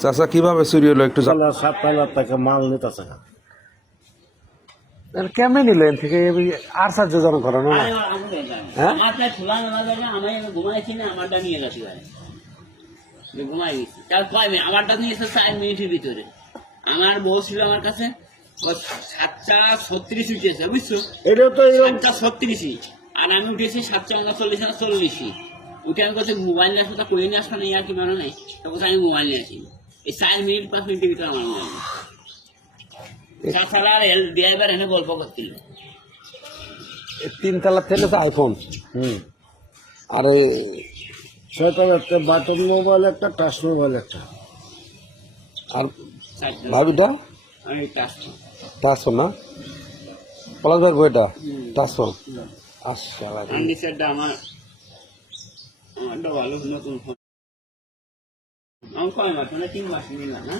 চাচা কিভাবে চুরি হলো একটু 7,000 টাকা মাল নিতেছে না। কেমনে নিলেন থেকে আশ্চর্যজনক ঘটনা না? হ্যাঁ আমারটা খোলা না জায়গা আমি ঘুমাইছি না, আমারটা নিয়ে গেছি ভাই, ঘুমাই গেছি। তার কয় মিনিট আমারটা নিয়ে এসে 4 মিনিটের ভিতরে। আমার বউ ছিল আমার কাছে, 7:36 উঠেছে বুঝছো, এটাও তো এরকম 7:36 আর আমি উঠেছি 7:39 না 40। উঠে আমি বলছি মোবাইল নিয়ে আসলে করে নিয়ে আসবো না, আর কি মানে নাই, তখন আমি মোবাইল নিয়ে আসি। এই 4 মিনিট 5 মিনিটের ভিতরে আমার মোবাইল তাছাড়া ড্রাইভার এনে গল্প করছিল। 3 তলা থেকে আইফোন আর 6,000 একটা বাটন মোবাইল, একটা টাচ মোবাইল একটা। আর ভাবিটা আমি টাচফোন না পলাশবাগ বইটা টাচফোন। আচ্ছা নিচেরটা আমারটা ভালো নতুন ফোন। আমার কয় মাস মানে 3 মাস নিলাম না।